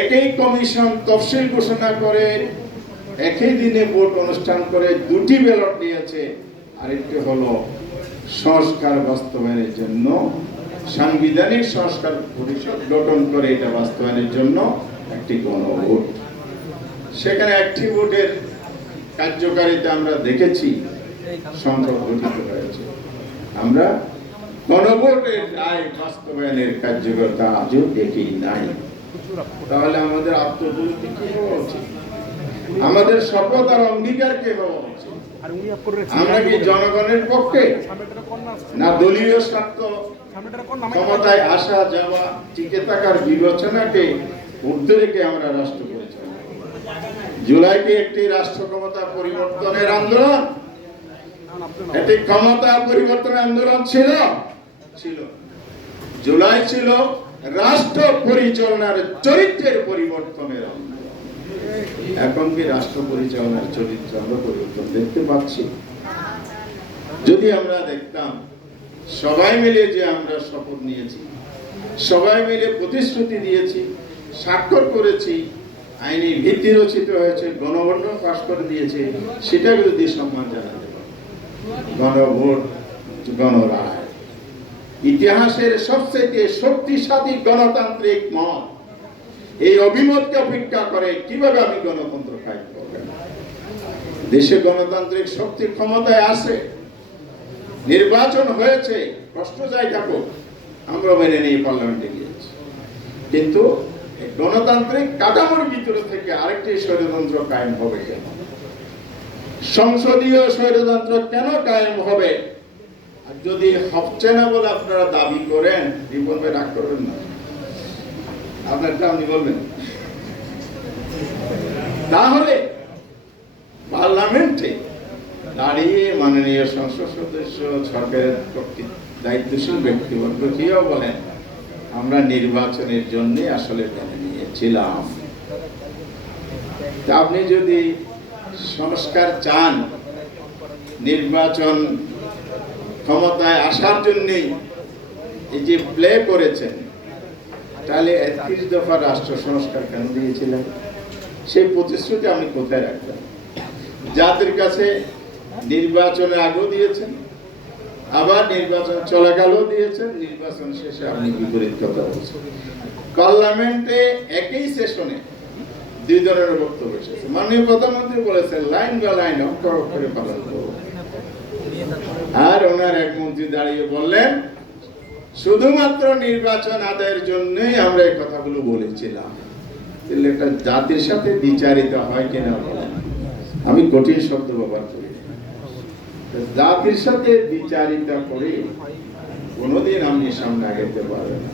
একই কমিশন তফসিল ঘোষণা করে একই দিনে ভোট অনুষ্ঠান করে দুটি ব্যালট দিয়েছে। আরেকটি হলো সংস্কার বাস্তবায়নের জন্য সাংবিধানিক সংস্কার পরিষদ গঠন করে এটা বাস্তবায়নের জন্য একটি গণভোট। সেখানে একটি ভোটের কার্যকারিতা আমরা দেখেছি সংসদ গঠিত হয়েছে। আমরা গণভোটের রায় বাস্তবায়নের কার্যকর্তা আজও দেখি নাই। তাহলে আমাদের আত্মবিরতি কি হওয়া উচিত? আমাদের শপথ আর অঙ্গীকার কি হওয়া উচিত? আমরা কি জনগণের পক্ষে না দলীয় স্বার্থ ক্ষমতায় আসা যাওয়া টিকে থাকার বিবেচনাকে ঊর্ধ্বে রেখে আমরা রাষ্ট্র পরিচালনা? জুলাই কি একটি রাষ্ট্র ক্ষমতা পরিবর্তনের আন্দোলন? এটি ক্ষমতা পরিবর্তনের আন্দোলন ছিল? জুলাই ছিল রাষ্ট্র পরিচালনার চরিত্রের পরিবর্তনের আন্দোলন। এখন কি রাষ্ট্র পরিচালনার চরিত্র আমরা পরিবর্তন দেখতে পাচ্ছি? যদি আমরা দেখতাম সবাই মিলে যে আমরা শপথ নিয়েছি, সবাই মিলে প্রতিশ্রুতি দিয়েছি, স্বাক্ষর করেছি, আইনি ভিত্তি রচিত হয়েছে, গণভোট পাশ করে দিয়েছে, সেটাকে যদি সম্মান জানাতে পারে। গণভোট, গণরায় ইতিহাসের সবচেয়ে শক্তিশালী গণতান্ত্রিক মত। এই অভিমতকে অপেক্ষা করে কিভাবে আমি গণতন্ত্র কায়েম করব? দেশে গণতান্ত্রিক শক্তি ক্ষমতায় আছে, নির্বাচন হয়েছে, কষ্ট যাই থাকুক, আমরা মেনে নিয়ে পার্লামেন্টে গিয়েছি। কিন্তু গণতান্ত্রিক কাঠামোর ভিতরে থেকে আরেকটি স্বৈরতন্ত্র কায়েম হবে কেন? সংসদীয় স্বৈরতন্ত্র কেন কায়েম হবে? আর যদি হচ্ছে না বলে আপনারা দাবি করেন, রিপন ভাই রাগ করবেন না, আপনারটা আপনি বলবেন। তাহলে পার্লামেন্টে দাঁড়িয়ে মাননীয় সংসদ সদস্য, সরকারের দায়িত্বশীল ব্যক্তিবর্গ কেউ বলেন আমরা নির্বাচনের জন্য আসলে মেনে নিয়েছিলাম। আপনি যদি সংস্কার চান, নির্বাচন ক্ষমতায় আসার জন্যই এই যে প্লে করেছেন, তাহলে ৩১ দফা রাষ্ট্র সংস্কার কেন দিয়েছিলেন? সেই প্রতিশ্রুতি আপনি কোথায় রাখবেন? জাতির কাছে নির্বাচনের আগেও দিয়েছেন, আবার নির্বাচন চলাকালেও দিয়েছেন, নির্বাচন শেষে আপনি বিপরীত কথা বলছেন। পার্লামেন্টে একই সেশনে দুই ধরনের বক্তব্য এসেছে। মাননীয় প্রধানমন্ত্রী বলেছেন লাইন বা লাইন অক্ষর অক্ষরে পালন করব, আর ওনার এক মন্ত্রী দাঁড়িয়ে বললেন শুধুমাত্র নির্বাচন আদায়ের জন্যই আমরা এই কথাগুলো বলেছিলাম। এটা জাতির সাথে বিচারিত হয় কিনা বলেন? আমি কঠিন শব্দ ব্যবহার করি। জাতির সাথে বিচারিতা করে কোনোদিন আপনি সামনে আগাতে পারবেন না।